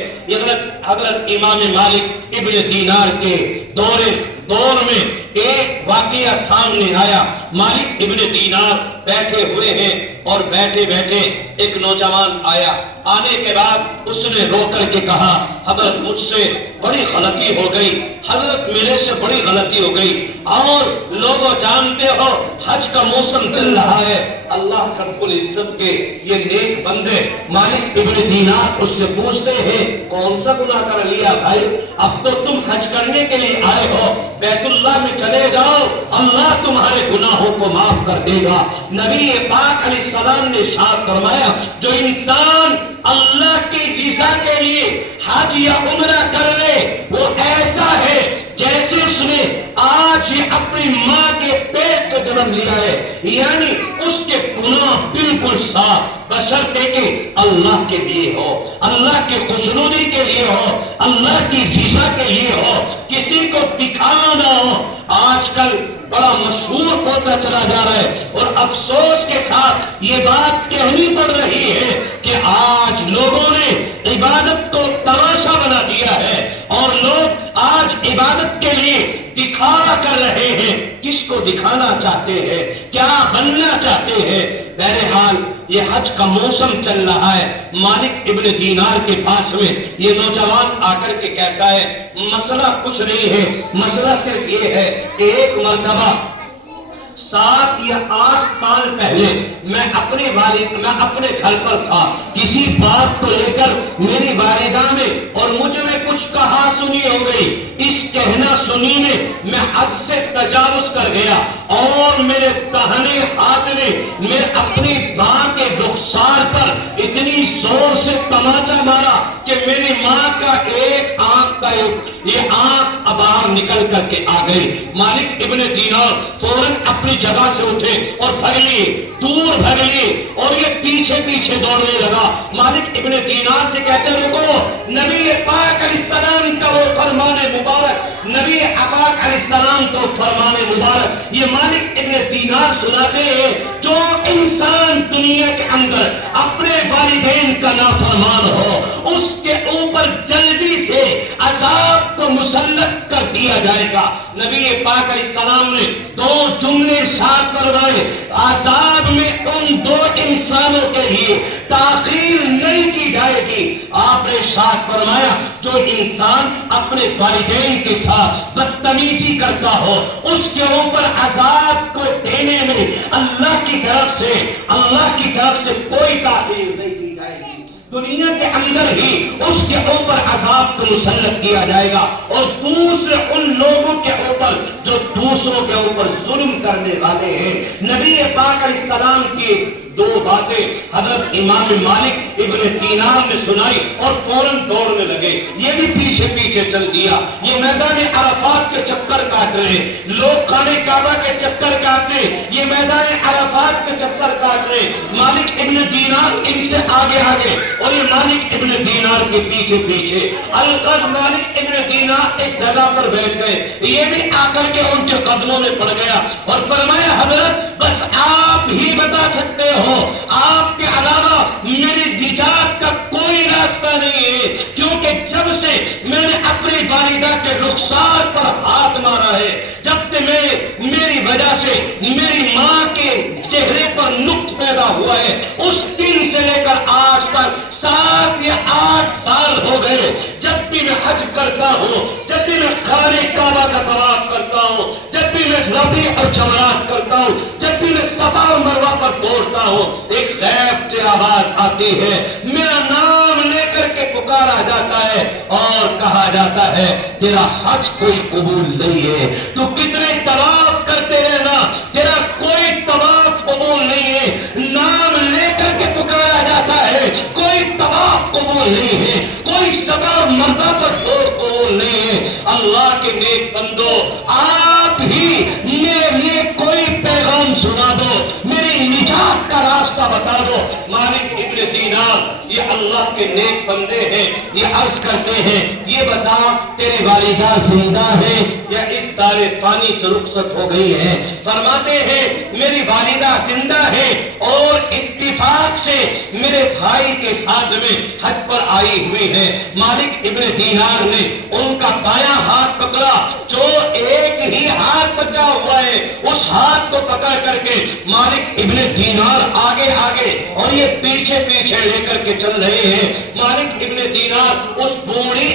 حضرت امام مالک ابن دینار کے دور میں ایک واقعہ سامنے آیا۔ مالک ابن دینار بیٹھے ہوئے ہیں اور بیٹھے بیٹھے ایک نوجوان آیا۔ آنے کے بعد اس نے رو کر کے کہا، حضرت مجھ سے بڑی غلطی ہو گئی، حضرت میرے سے بڑی غلطی ہو گئی، اور لوگوں جانتے ہو حج کا موسم چل رہا ہے، اللہ رب العزت کے یہ نیک بندے مالک ابن دینار اس سے پوچھتے ہیں، کون سا گناہ کر لیا بھائی؟ اب تو تم حج کرنے کے لیے آئے ہو، بیت اللہ میں چلے جاؤ، اللہ تمہارے گناہوں کو معاف کر دے گا۔ نبی پاک علیہ السلام نے ارشاد فرمایا، جو انسان اللہ کی رضا کے لیے حج یا عمرہ کر لے وہ ایسا ہے جیسے اس نے آج ہی اپنی ماں کے پیٹ سے جنم لیا ہے، یعنی اس کے گناہ بالکل صاف، بشرطے کہ اللہ کے لیے ہو، اللہ کے خوشنودی کے لیے ہو، اللہ کی رضا کے لیے ہو، کسی کو دکھانا نہ ہو۔ آج کل بڑا مشہور ہوتا چلا جا رہا ہے اور افسوس کے ساتھ یہ بات کہنی پڑ رہی ہے کہ آج لوگوں نے عبادت کو تماشا بنا دیا ہے اور لوگ آج عبادت کے لیے دکھاوا کر رہے ہیں۔ کس کو دکھانا چاہتے ہیں؟ کیا بننا چاہتے ہیں؟ بہرحال یہ حج کا موسم چل رہا ہے۔ مالک ابن دینار کے پاس میں یہ نوجوان آ کر کے کہتا ہے، مسئلہ کچھ نہیں ہے، مسئلہ صرف یہ ہے کہ ایک مرتبہ 7 یا 8 سال پہلے میں اپنے گھر پر تھا، کسی بات کو لے کر میری والدہ میں اور مجھ میں کچھ کہا سنی ہو گئی، اس کہنا سنی میں میں حد سے تجاوز کر گیا اور میرے داہنے ہاتھ نے میں اپنی ماں کے رخسار پر اتنی زور سے تماچا مارا کہ میری ماں کا ایک آنکھ کا یہ آنکھ باہر نکل کر کے آ گئی۔ مالک ابن دینار فوراً اپنی جگہ سے اٹھے اور بھگ لیے، دور بھگ لیے اور یہ پیچھے پیچھے دوڑنے لگا. مالک ابن دینار سے کہتے رکو. نبی پاک علیہ السلام کا وہ فرمان مبارک, نبی پاک علیہ السلام تو فرمان مبارک یہ مالک ابن دینار سناتے ہیں. جو انسان دنیا کے اندر اپنے والدین کا نافرمان ہو اس کے اوپر جلدی سے عذاب کو مسلط کر دیا جائے گا. نبی پاک علیہ السلام نے دو جملے ارشاد فرمائے, عذاب میں ان دو انسانوں کے لیے تاخیر نہیں کی جائے گی. آپ نے ارشاد فرمایا جو انسان اپنے والدین کے ساتھ بدتمیزی کرتا ہو اس کے اوپر عذاب کو دینے میں اللہ کی طرف سے کوئی تاخیر نہیں کی جائے گی. دنیا کے اندر ہی اس کے اوپر عذاب کو مسلط کیا جائے گا. اور دوسرے ان لوگوں کے اوپر جو دوسروں کے اوپر ظلم کرنے والے ہیں. نبی پاک علیہ السلام کی دو باتیں حضرت امام مالک ابن دینار نے سنائی اور فوراً دوڑنے لگے. یہ بھی پیچھے پیچھے چل دیا. یہ میدان عرفات کے چکر کاٹ رہے, لوگ خانہ کعبہ کے چکر کاٹ رہے, یہ میدان عرفات کے چکر کاٹ رہے. مالک ابن دینار ان سے آگے آگے اور یہ مالک ابن دینار کے پیچھے پیچھے. القد مالک ابن دینار ایک جگہ پر بیٹھ گئے. یہ بھی آ کر کے ان کے قدموں میں پڑ گیا اور فرمایا حضرت بس آپ ہی بتا سکتے ہو, آپ کے علاوہ میری نجات کا کوئی راستہ نہیں ہے. کیونکہ جب سے میں نے اپنی والدہ کے رخسار پر ہاتھ مارا ہے, جب سے میری وجہ سے میری ماں کے چہرے پر نقط پیدا ہوا ہے, اس دن سے لے کر آج تک 7 یا 8 سال ہو گئے. جب بھی میں حج کرتا ہوں, جب بھی میں خانہ کعبہ کا طواف کرتا ہوں, جب بھی میں ربیع اور جمرات کرتا ہوں, جب بھی میں صفا اور مروہ پر دوڑتا ہوں, ایک غیب سے آواز آتی ہے, میرا نام لے کر کے پکارا جاتا ہے اور کہا جاتا ہے تیرا حج کوئی قبول نہیں ہے. تو کتنے طواف کرتے رہنا, تیرا کوئی طواف قبول نہیں ہے. نام لے کر کے پکارا جاتا ہے, کوئی طواف قبول نہیں ہے, کوئی صفا اور مروہ پر دوڑ قبول نہیں ہے. اللہ کے نیک بندو, آپ ہی میرے لیے کوئی پیغام سنا دو, میری نجات کا راستہ بتا دو. مالک ابن دینار یہ اللہ کے نیک بندے ہیں, یہ عرض کرتے ہیں یہ بتا تیری والدہ زندہ ہے یا اس دار فانی سے رخصت ہو گئی ہے. فرماتے ہیں میری والدہ زندہ ہے اور اتفاق سے میرے بھائی کے ساتھ میں حج پر آئی ہوئی ہے. مالک ابن دینار نے ان کا بایاں ہاتھ پکڑا, جو ایک ہی ہاتھ بچا ہوا ہے اس ہاتھ کو پکڑ کر کے مالک ابن دینار آگے آگے اور یہ پیچھے پیچھے لے کر کے چل رہے ہیں. مالک ابن دینار اس بوڑھی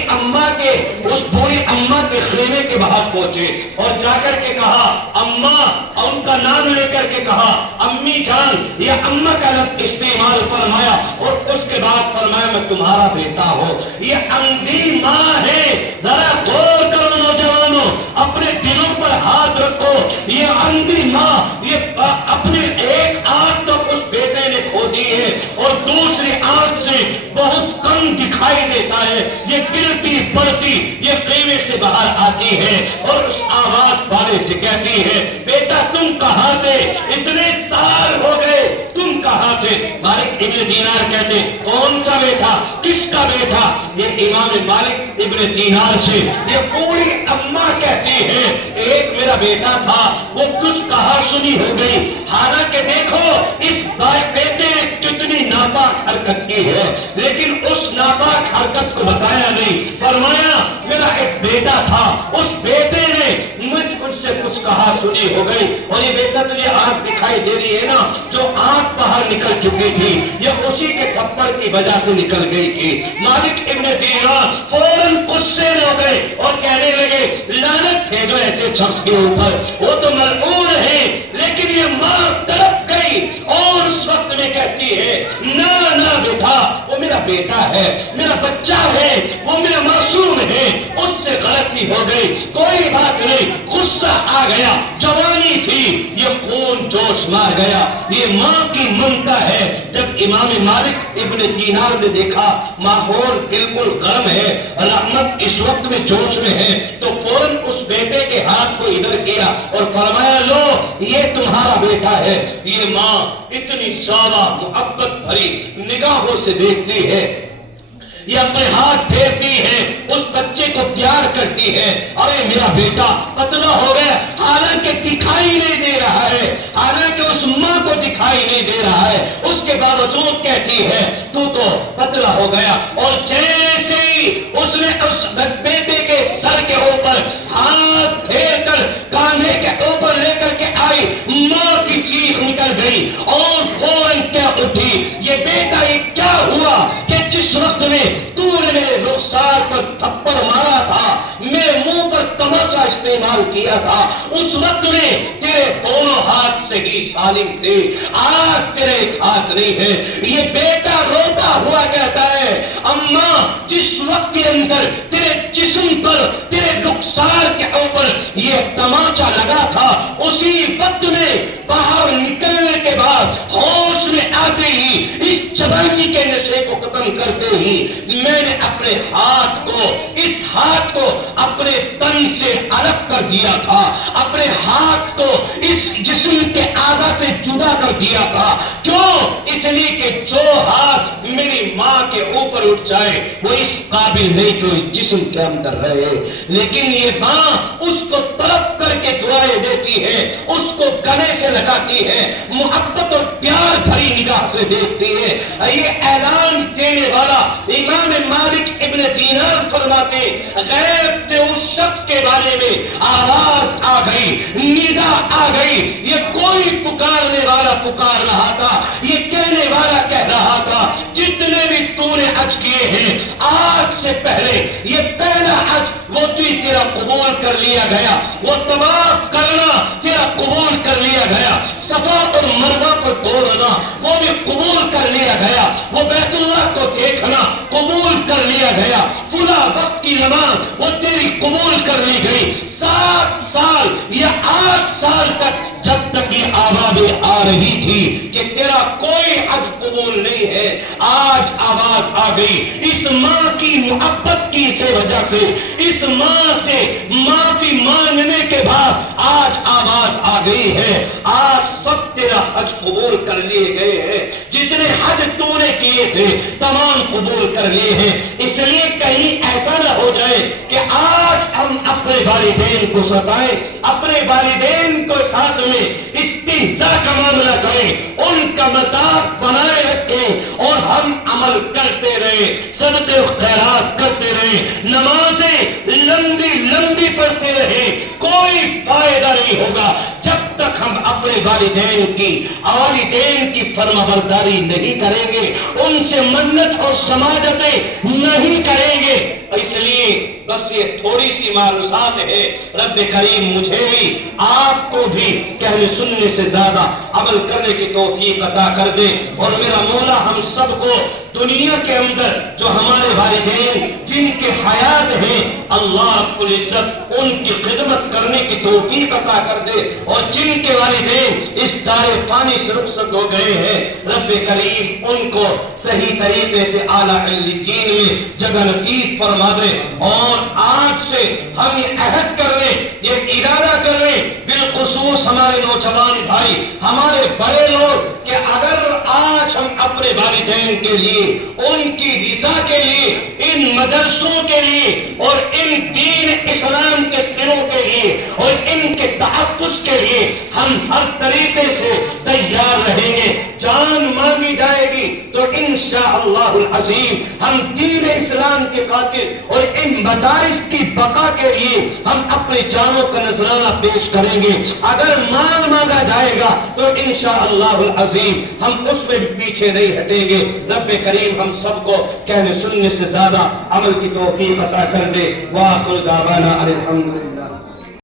اماں کے خیمے کے باہر پہنچے اور جا کر کے کہا اماں, ان کا نام لے کر کے کہا امی جان, یہ اماں کا لفظ استعمال فرمایا اور اس کے بعد فرمایا میں تمہارا بیٹا ہوں. یہ اندھی ماں ہے, ذرا غور کرو نوجوانوں, اپنے دلوں پر ہاتھ رکھو. یہ اندھی ماں یہ اپنے ایک آنکھ تو اس بیٹے نے کھو دی ہے اور دوسری آنکھ سے بہت کم دکھائی دیتا ہے. یہ گرتی پڑتی یہ خیمے سے باہر آتی ہے اور اس آواز والے سے کہتی ہے بیٹا تم کہاں تھے, اتنے سال ہو گئے تم کہاں تھے. مالک ابن دینار کہتے کون سا بیٹا, کس کا بیٹا. یہ امام مالک ابن دینار سے یہ پوری اماں کہتی ہے ایک میرا بیٹا تھا, وہ کچھ کہا سنی ہو گئی. حالانکہ دیکھو اس بیٹے نے کتنی ناپاک حرکت کی ہے, لیکن اس ناپاک حرکت کو بتایا نہیں. فرمایا میرا ایک بیٹا تھا, اس بیٹے نے مجھ سے کچھ کہا سنی ہو گئی. اور یہ بیٹا تجھے آنکھ دکھائی دے رہی ہے نا, جو آنکھ باہر نکل چکی تھی یہ اسی کے تھپڑ کی وجہ سے نکل گئی تھی. مالک ابن دینار فوراً غصے میں ہو گئے اور کہنے لگے لعنت ہے جو ایسے شخص کے اوپر, وہ تو ملعون ہے. لیکن یہ ماں تڑپ گئی اور اس وقت میں کہتی ہے نہ بیٹا, وہ میرا بیٹا ہے, میرا بچہ ہے, وہ میرا معصوم ہے, اس سے غلطی ہو گئی, کوئی بات نہیں. غصہ آ گیا, جوانی تھی, یہ خون جوش مار گیا. یہ ماں کی ممتا ہے. جب امام مالک ابن دینار نے دیکھا ماحول بالکل گرم ہے، رحمت اس وقت میں جوش میں ہے، تو فوراً اس بیٹے کے ہاتھ کو ادھر کیا اور فرمایا لو یہ تمہارا بیٹا ہے۔ یہ ماں اتنی زیادہ محبت بھری نگاہوں سے دیکھتی ہے، یہ اپنے ہاتھ پھیرتی ہے، اس بچے کو پیار کرتی ہے، ارے میرا بیٹا پتلا ہو گیا، حالانکہ دکھائی نہیں دے رہا ہے، حالانکہ اس ماں کو دکھائی نہیں دے رہا ہے، اس کے باوجود کہتی ہے تو پتلا ہو گیا۔ اور جیسے ہی اس نے اس بیٹے کے سر کے اوپر ہاتھ پھیر کر کاندھے کے اوپر لے کر کے آئی، ماں کی چیخ نکل گئی اور فوراً کیا اٹھی، یہ بیٹا یہ کیا ہوا کہ جس وقت میں تو نے میرے رخسار پر تھپڑ مارا تھا، میرے منہ پر تماچا استعمال کیا تھا، اس وقت میں تیرے دونوں ہاتھ سے ہی سالم تھے، آج تیرے ایک ہاتھ نہیں ہے۔ یہ بیٹا روتا ہوا کہتا ہے اماں جس وقت کے اندر تیرے جسم پر تیرے رخسار کے اوپر یہ تماچا لگا تھا، اسی وقت میں باہر نکلنے کے بعد ہوش میں آتے ہی اس جوانی کے نشے کو ختم کرتے ہی میں نے اپنے ہاتھ کو، اس ہاتھ کو اپنے تن سے الگ کر دیا تھا، اپنے ہاتھ کو اس جسم کے اعضاء سے جدا کر دیا تھا۔ کیوں؟ اس لیے کہ جو ہاتھ میری ماں کے اوپر اٹھ جائے وہ اس قابل نہیں کہ اس جسم کے اندر رہے، لیکن یہ ماں اس کو طلب کر کے دعائیں دیتی ہے، اس کو گلے سے لگاتی ہے، محبت اور پیار بھری نگاہ سے دیکھتی ہے۔ یہ اعلان دینے والا امام مالک ابن دینار فرماتے غیب سے اس شخص کے بارے میں آواز آ گئی، ندا آ گئی، یہ کوئی پکارنے والا پکار رہا تھا، یہ کہنے والا کہہ رہا تھا جتنے بھی تو نے حج کیے ہیں آج سے پہلے یہ پہلا حج وہ تیرا قبول کر لیا گیا، وہ طواف کرنا تیرا قبول کر لیا گیا، صفا اور مروہ کو توڑنا وہ بھی قبول کر لیا گیا، وہ بیت اللہ کو دیکھنا قبول کر لیا گیا، فلاں وقت کی نماز وہ تیری قبول کر لی گئی۔ 7 سال یا 8 سال تک جب تک یہ آوازیں آ رہی تھی کہ تیرا کوئی حج قبول نہیں ہے، آج آواز آ گئی اس ماں کی محبت کی وجہ سے، اس ماں سے معافی مانگنے کے بعد آج آواز آ گئی ہے آج سب تیرا حج قبول کر لیے گئے ہیں، جتنے حج تو نے کیے تھے تمام قبول کر لیے ہیں۔ اس لیے کہیں ایسا نہ ہو جائے کہ آج ہم اپنے والدین کو ستائیں، اپنے والدین کو ساتھ میں استہزاء کا معاملہ کریں، ان کا مذاق بنائے رکھیں اور ہم عمل کرتے رہیں، صدقے و خیرات کرتے رہیں، نمازیں لمبی لمبی پڑھتے رہیں، کوئی فائدہ نہیں ہوگا جب تک ہم اپنے والدین کی فرما برداری نہیں کریں گے، ان سے منت اور سماجتیں نہیں کریں گے۔ اس لیے بس یہ تھوڑی سی معروضات ہے، رب کریم مجھے بھی آپ کو بھی کہنے سننے سے زیادہ عمل کرنے کی توفیق عطا کر دے، اور میرا مولا ہم سب کو دنیا کے اندر جو ہمارے والدین جن کے حیات ہیں اللہ رب العزت ان کی خدمت کرنے کی توفیق عطا کر دے، اور جن کے والدین اس دار فانی سے رخصت ہو گئے ہیں رب کریم ان کو صحیح طریقے سے اعلیٰ علیین میں جگہ نصیب فرما دے۔ اور آج سے ہم یہ عہد کر لیں، یہ ارادہ کر لیں، بالخصوص ہمارے نوجوان بھائی، ہمارے بڑے لوگ، کہ اگر آج ہم اپنے والدین کے لیے، ان کی رضا کے لیے، ان مدرسوں کے لیے اور ان دین اسلام کے دنوں کے لیے اور ان کے تحفظ کے لیے ہم ہر طریقے سے تیار رہیں گے، جان مانگی جائے گی تو انشاءاللہ العظیم ہم دین اسلام کے خاطر اور ان مدارس کی بقا کے لیے ہم اپنے جانوں کا نذرانہ پیش کریں گے۔ اگر مال مانگا جائے گا تو انشاءاللہ العظیم ہم اس میں بھی پیچھے نہیں ہٹیں گے۔ رب کریم ہم سب کو کہنے سننے سے زیادہ عمل کی توفیق عطا کر دے۔ وآخر دعوانا ان الحمدللہ۔